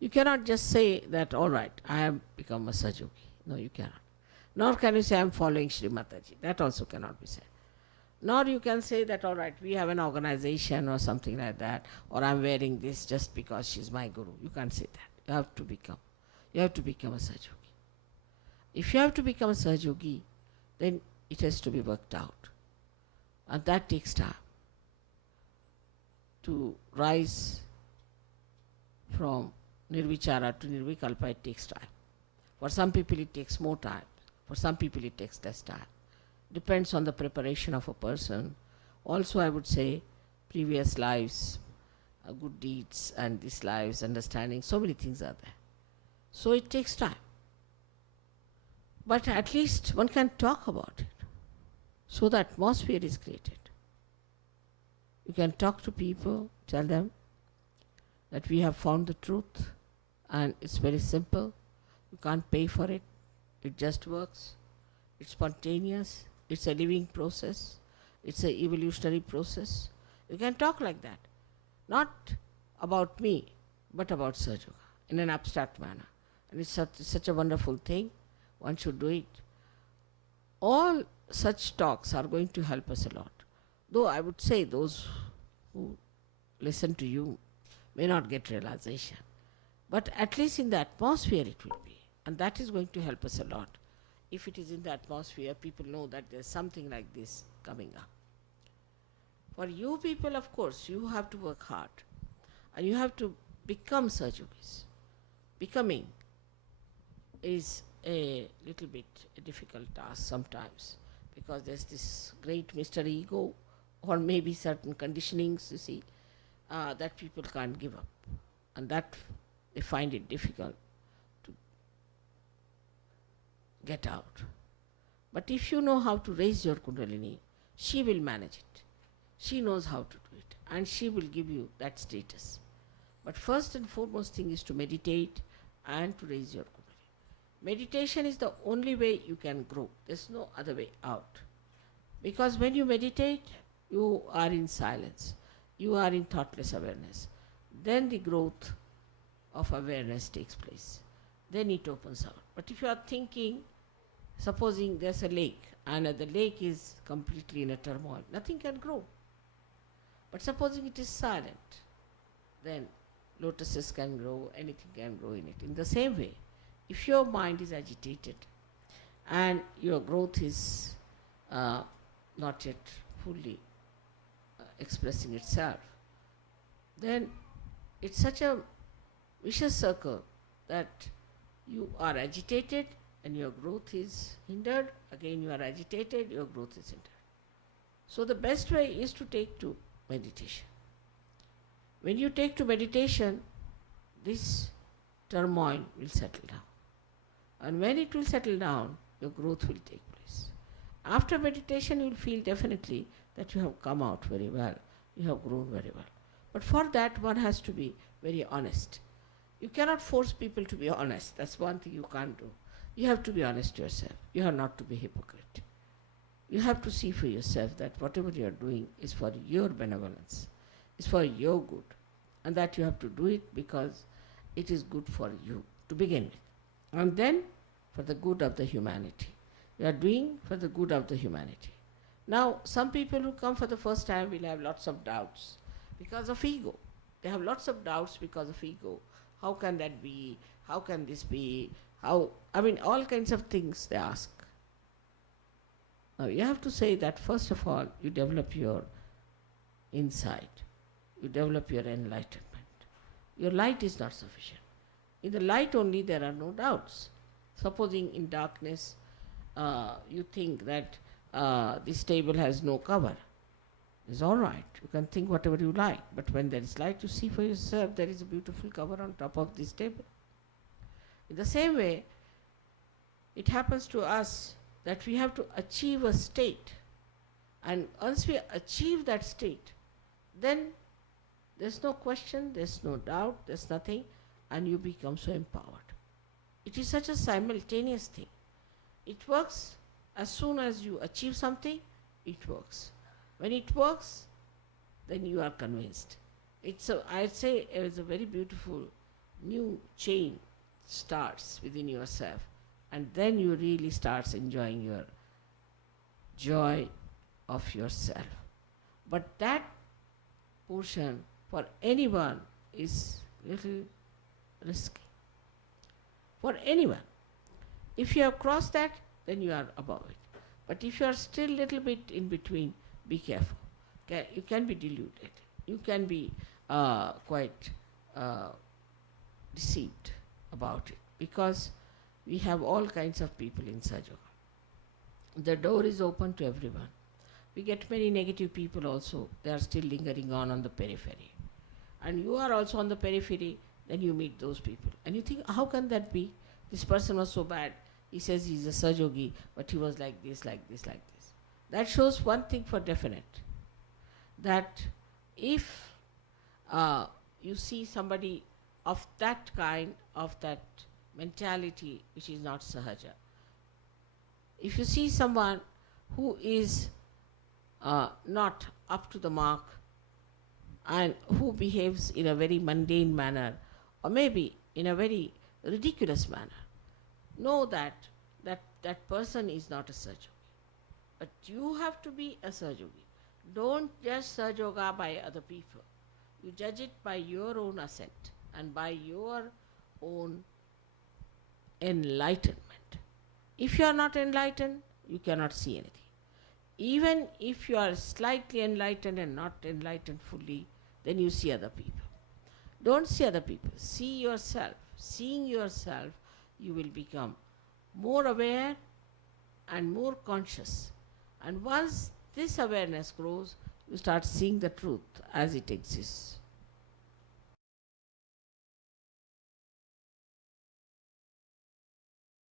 You cannot just say that, all right, I have become a Sahaja Yogi. No, you cannot. Nor can you say, I am following Sri Mataji. That also cannot be said. Nor you can say that, all right, we have an organization or something like that, or I'm wearing this just because she's my guru. You can't say that. You have to become. You have to become a Sahaja Yogi. If you have to become a Sahaja Yogi, then it has to be worked out. And that takes time. To rise from Nirvichara to Nirvikalpa, it takes time. For some people it takes more time. For some people it takes less time. Depends on the preparation of a person. Also I would say previous lives, good deeds, and these lives, understanding, so many things are there. So it takes time. But at least one can talk about it. So the atmosphere is created. You can talk to people, tell them that we have found the truth and it's very simple. You can't pay for it. It just works. It's spontaneous. It's a living process. It's an evolutionary process. You can talk like that. Not about me, but about Sahaja Yoga in an abstract manner. And it's such a wonderful thing. One should do it. All such talks are going to help us a lot. Though I would say those who listen to you may not get realization. But at least in the atmosphere it will be. And that is going to help us a lot. If it is in the atmosphere, people know that there's something like this coming up. For you people, of course, you have to work hard. And you have to become Sahaja Yogis. Becoming is a little bit a difficult task sometimes, because there's this great Mr. Ego, or maybe certain conditionings, you see, that people can't give up. And that they find it difficult to get out. But if you know how to raise your Kundalini, she will manage it. She knows how to do it, and she will give you that status. But first and foremost thing is to meditate and to raise your Kundalini. Meditation is the only way you can grow. There's no other way out. Because when you meditate, you are in silence. You are in thoughtless awareness. Then the growth of awareness takes place. Then it opens out. But if you are thinking, supposing there's a lake, and the lake is completely in a turmoil, nothing can grow. But supposing it is silent, then lotuses can grow, anything can grow in it. In the same way, if your mind is agitated and your growth is not yet fully expressing itself, then it's such a vicious circle that you are agitated and your growth is hindered. Again you are agitated, your growth is hindered. So the best way is to take to meditation. When you take to meditation, this turmoil will settle down. And when it will settle down, your growth will take place. After meditation, you will feel definitely that you have come out very well. You have grown very well. But for that, one has to be very honest. You cannot force people to be honest. That's one thing you can't do. You have to be honest to yourself. You have not to be hypocrite. You have to see for yourself that whatever you are doing is for your benevolence, is for your good. And that you have to do it because it is good for you to begin with. And then for the good of the humanity. You are doing for the good of the humanity. Now, some people who come for the first time will have lots of doubts because of ego. They have lots of doubts because of ego. How can that be? How can this be? All kinds of things they ask. Now, you have to say that first of all, you develop your insight. You develop your enlightenment. Your light is not sufficient. In the light only there are no doubts. Supposing in darkness you think that this table has no cover. It's all right. You can think whatever you like. But when there is light, you see for yourself there is a beautiful cover on top of this table. In the same way, it happens to us that we have to achieve a state. And once we achieve that state, then there's no question, there's no doubt, there's nothing, and you become so empowered. It is such a simultaneous thing. It works as soon as you achieve something, it works. When it works, then you are convinced. I'd say it's a very beautiful new chain starts within yourself, and then you really starts enjoying your joy of yourself. But that portion for anyone is little risky. For anyone. If you have crossed that, then you are above it. But if you are still little bit in between, be careful. You can be deluded. You can be quite deceived about it, because we have all kinds of people in Sahaja Yoga. The door is open to everyone. We get many negative people also. They are still lingering on the periphery. And you are also on the periphery, then you meet those people. And you think, how can that be? This person was so bad. He says he's a Sahaja Yogi, but he was like this, like this, like this. That shows one thing for definite, that if you see somebody of that kind, of that mentality, which is not Sahaja, if you see someone who is not up to the mark and who behaves in a very mundane manner, or maybe in a very ridiculous manner, know that that person is not a Sahaja Yogi. But you have to be a Sahaja Yogi. Don't judge Sahaja Yoga by other people. You judge it by your own ascent and by your own enlightenment. If you are not enlightened, you cannot see anything. Even if you are slightly enlightened and not enlightened fully, then you see other people. Don't see other people. See yourself. Seeing yourself, you will become more aware and more conscious. And once this awareness grows, you start seeing the truth as it exists.